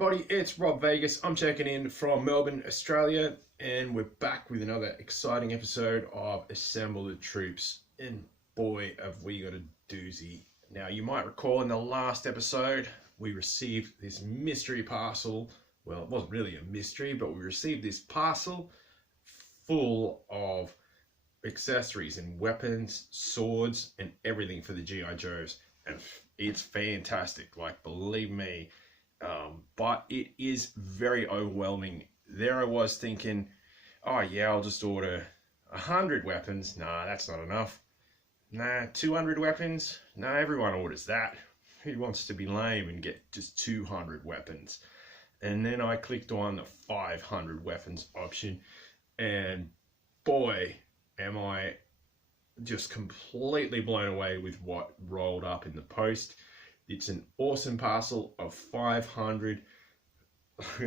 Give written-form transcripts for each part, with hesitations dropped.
everybody, it's Rob Vegas. I'm checking in from Melbourne, Australia, and we're back with another exciting episode of Assemble the Troops. And boy, have we got a doozy. Now, you might recall in the last episode, we received this mystery parcel. Well, it wasn't really a mystery, but we received this parcel full of accessories and weapons, swords, and everything for the G.I. Joes. And it's fantastic, like, believe me. But it is very overwhelming. There I was thinking, oh yeah, I'll just order 100 weapons. Nah, that's not enough. Nah, 200 weapons? Nah, everyone orders that. Who wants to be lame and get just 200 weapons? And then I clicked on the 500 weapons option, and boy, am I just completely blown away with what rolled up in the post. It's an awesome parcel of 500,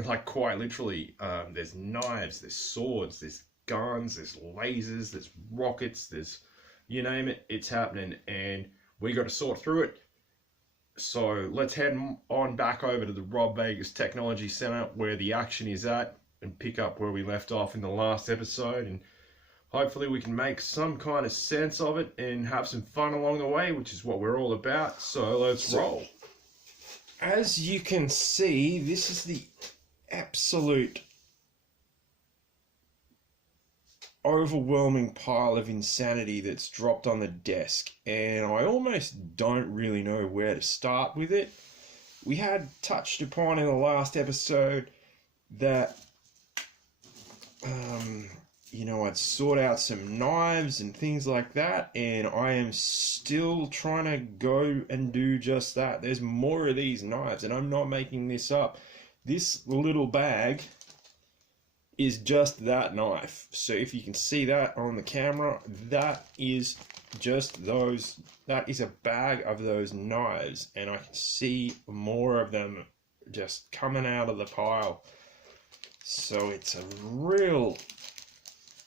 like quite literally. There's knives, there's swords, there's guns, there's lasers, there's rockets, there's, you name it, it's happening, and we got to sort through it. So let's head on back over to the Rob Vegas Technology Center where the action is at and pick up where we left off in the last episode, and hopefully we can make some kind of sense of it and have some fun along the way, which is what we're all about. So let's roll. As you can see, this is the absolute overwhelming pile of insanity that's dropped on the desk, and I almost don't really know where to start with it. We had touched upon in the last episode that I'd sort out some knives and things like that, and I am still trying to go and do just that. There's more of these knives, and I'm not making this up. This little bag is just that knife. So if you can see that on the camera, that is just those. That is a bag of those knives, and I can see more of them just coming out of the pile. So it's a real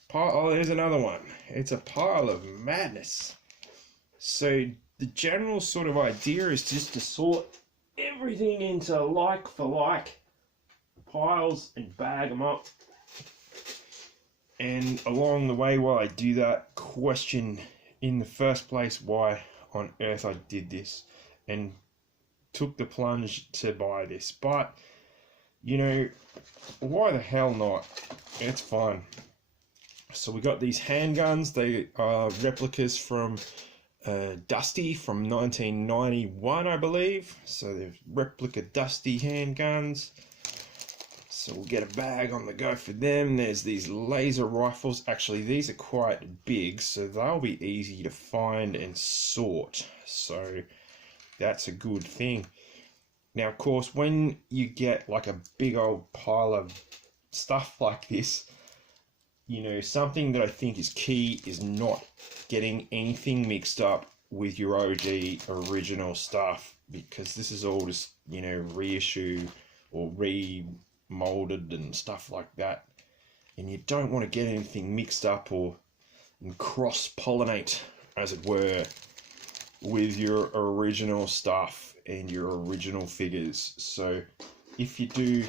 pile. Oh, there's another one. It's a pile of madness. So the general sort of idea is just to sort everything into like for like piles and bag them up. And along the way, while I do that, question in the first place why on earth I did this and took the plunge to buy this. But, why the hell not? It's fun. So we got these handguns. They are replicas from Dusty from 1991, I believe. So they're replica Dusty handguns. So we'll get a bag on the go for them. There's these laser rifles. Actually, these are quite big, so they'll be easy to find and sort. So that's a good thing. Now, of course, when you get like a big old pile of stuff like this, something that I think is key is not getting anything mixed up with your OG original stuff, because this is all just, reissue or remolded and stuff like that. And you don't want to get anything mixed up or cross-pollinate, as it were, with your original stuff and your original figures. So if you do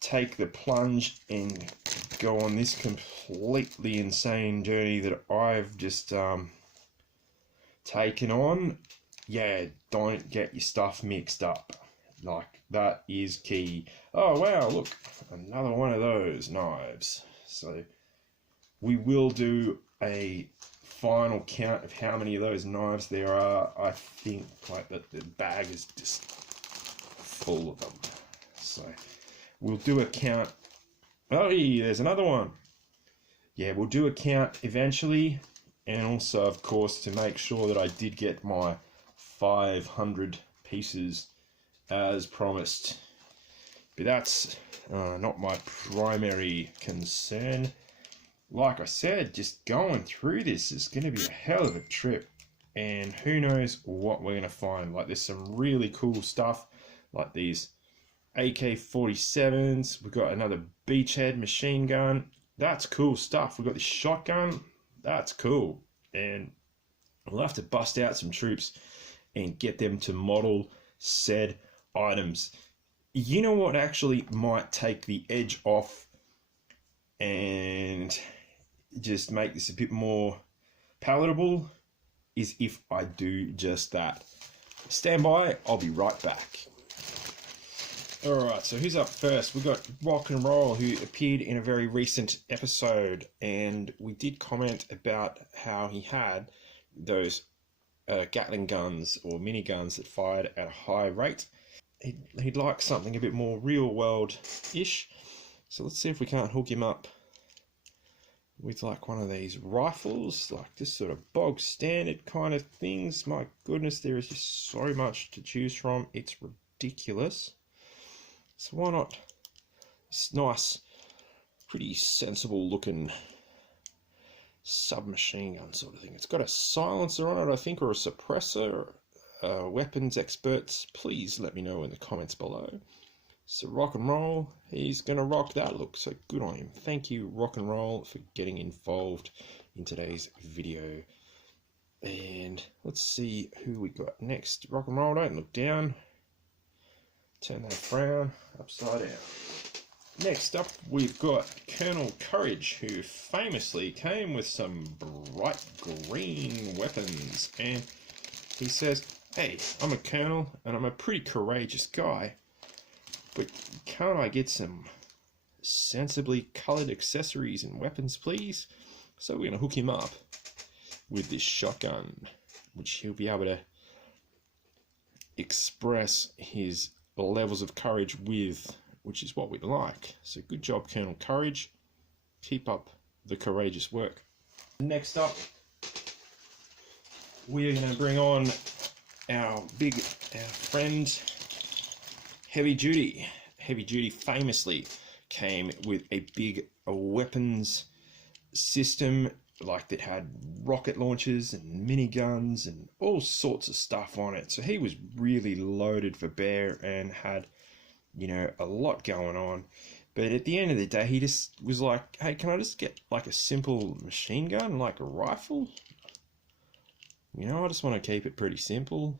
take the plunge and go on this completely insane journey that I've just taken on, don't get your stuff mixed up. Like, that is key. Oh wow, look, another one of those knives. So we will do a final count of how many of those knives there are. I think like that the bag is just full of them. So we'll do a count. Oh, there's another one. Yeah, we'll do a count eventually, and also, of course, to make sure that I did get my 500 pieces as promised. But that's not my primary concern. Like I said, just going through this is going to be a hell of a trip, and who knows what we're going to find. Like, there's some really cool stuff, like these AK-47s. We've got another beachhead machine gun. That's cool stuff. We've got this shotgun. That's cool. And we'll have to bust out some troops and get them to model said items. you know what actually might take the edge off and just make this a bit more palatable is if I do just that. Stand by, I'll be right back. Alright, so who's up first? We've got Rock and Roll, who appeared in a very recent episode, and we did comment about how he had those Gatling guns or miniguns that fired at a high rate. He'd like something a bit more real world-ish, so let's see if we can't hook him up with like one of these rifles, like this sort of bog standard kind of things. My goodness, there is just so much to choose from, it's ridiculous. So why not this nice, pretty sensible looking submachine gun sort of thing. It's got a silencer on it, I think, or a suppressor. Weapons experts, please let me know in the comments below. So Rock and Roll, he's going to rock that look, so good on him. Thank you, Rock and Roll, for getting involved in today's video. And let's see who we got next. Rock and Roll, don't look down. Turn that frown upside down. Next up, we've got Colonel Courage, who famously came with some bright green weapons. And he says, hey, I'm a colonel and I'm a pretty courageous guy, but can't I get some sensibly coloured accessories and weapons, please? So we're going to hook him up with this shotgun, which he'll be able to express his levels of courage with, which is what we'd like. So good job, Colonel Courage. Keep up the courageous work. Next up, we are going to bring on our friend Heavy Duty. Heavy Duty famously came with a big weapons system, like that had rocket launchers and miniguns and all sorts of stuff on it. So he was really loaded for bear and had, you know, a lot going on. But at the end of the day, he just was like, hey, can I just get like a simple machine gun, like a rifle? You know, I just want to keep it pretty simple,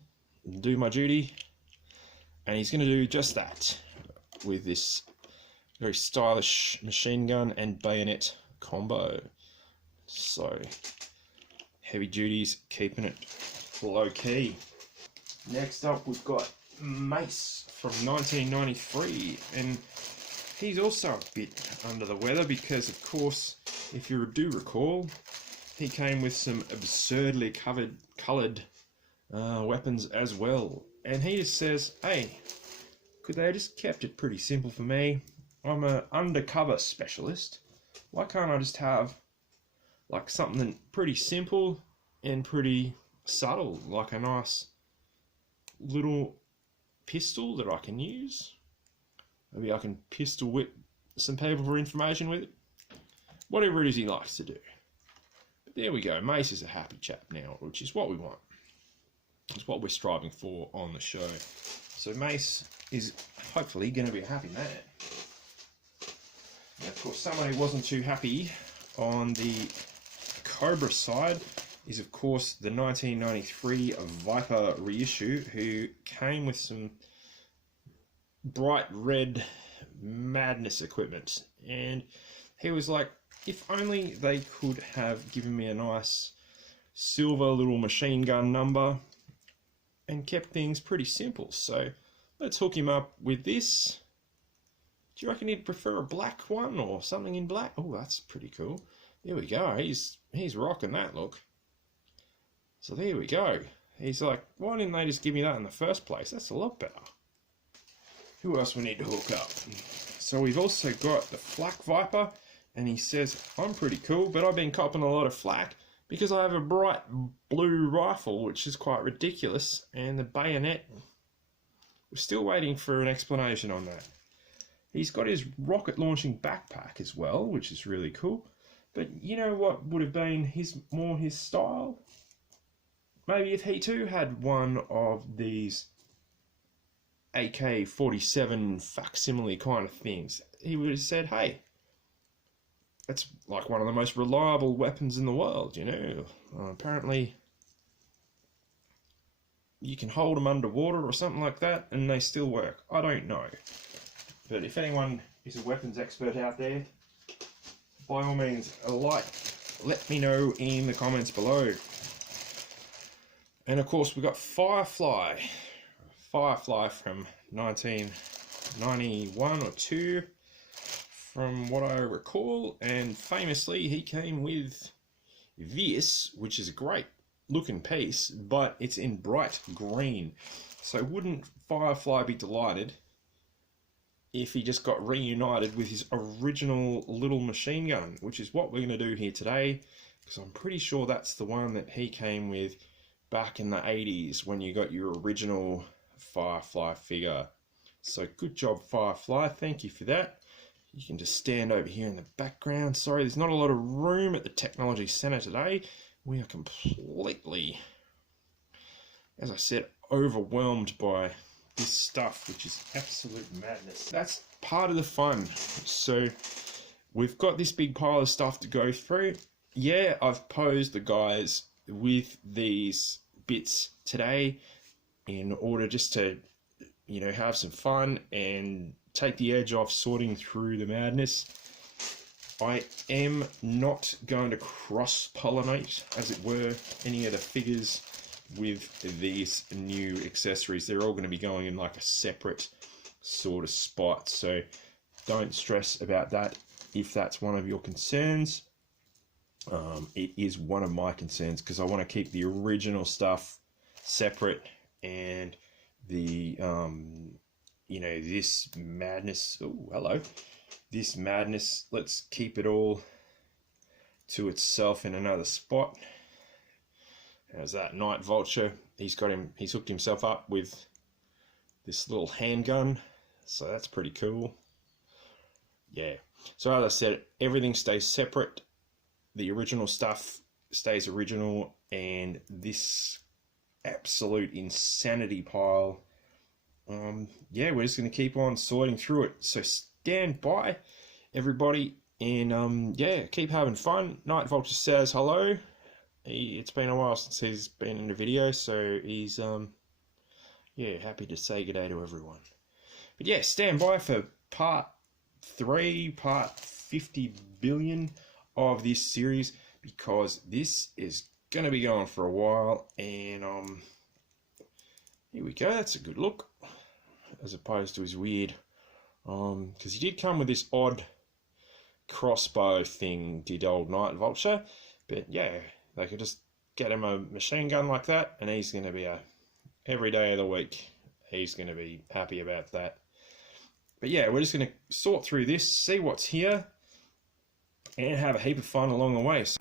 do my duty. And he's going to do just that with this very stylish machine gun and bayonet combo. So, Heavy Duty's keeping it low key. Next up, we've got Mace from 1993, and he's also a bit under the weather because, of course, if you do recall, he came with some absurdly coloured weapons as well. And he just says, hey, could they have just kept it pretty simple for me? I'm an undercover specialist. Why can't I just have like something pretty simple and pretty subtle, like a nice little pistol that I can use? Maybe I can pistol whip some people for information with it. Whatever it is he likes to do. But there we go. Mace is a happy chap now, which is what we want. It's what we're striving for on the show. So Mace is hopefully going to be a happy man. And of course, someone who wasn't too happy on the Cobra side is, of course, the 1993 Viper reissue, who came with some bright red madness equipment. And he was like, if only they could have given me a nice silver little machine gun number and kept things pretty simple. So let's hook him up with this. Do you reckon he'd prefer a black one or something in black? Oh, that's pretty cool. There we go. He's rocking that look. So there we go. He's like, why didn't they just give me that in the first place? That's a lot better. Who else we need to hook up? So we've also got the Flak Viper, and he says, I'm pretty cool, but I've been copping a lot of flack because I have a bright blue rifle, which is quite ridiculous, and the bayonet, we're still waiting for an explanation on that. He's got his rocket launching backpack as well, which is really cool. But you know what would have been his style? Maybe if he too had one of these AK-47 facsimile kind of things, he would have said, hey, that's like one of the most reliable weapons in the world, you know. Apparently you can hold them underwater or something like that and they still work. I don't know. But if anyone is a weapons expert out there, by all means, let me know in the comments below. And of course, we've got Firefly from 1991 or 2, from what I recall. And famously, he came with this, which is a great looking piece, but it's in bright green. So wouldn't Firefly be delighted if he just got reunited with his original little machine gun, which is what we're going to do here today, because I'm pretty sure that's the one that he came with back in the 80s when you got your original Firefly figure. So good job, Firefly, thank you for that. You can just stand over here in the background. Sorry, there's not a lot of room at the Technology Centre today. We are completely, as I said, overwhelmed by this stuff, which is absolute madness. That's part of the fun. So we've got this big pile of stuff to go through. Yeah, I've posed the guys with these bits today in order just to, you know, have some fun and take the edge off sorting through the madness. I am not going to cross-pollinate, as it were, any of the figures with these new accessories. They're all going to be going in like a separate sort of spot, so don't stress about that if that's one of your concerns. It is one of my concerns, because I want to keep the original stuff separate, and the you know, this madness, oh hello, this madness, let's keep it all to itself in another spot. How's that? Night Vulture, he's hooked himself up with this little handgun, so that's pretty cool. Yeah, so as I said, everything stays separate. The original stuff stays original, and this absolute insanity pile, yeah, we're just going to keep on sorting through it. So stand by, everybody, and yeah, keep having fun. Night Vulture says hello. It's been a while since he's been in a video, so he's yeah, happy to say good day to everyone. But yeah, stand by for part 3, part 50 billion of this series, because this is going to be going for a while. And here we go, that's a good look, as opposed to his weird, because he did come with this odd crossbow thing, did old Night Vulture. But yeah, they could just get him a machine gun like that, and he's going to be every day of the week, he's going to be happy about that. But yeah, we're just going to sort through this, see what's here, and have a heap of fun along the way. So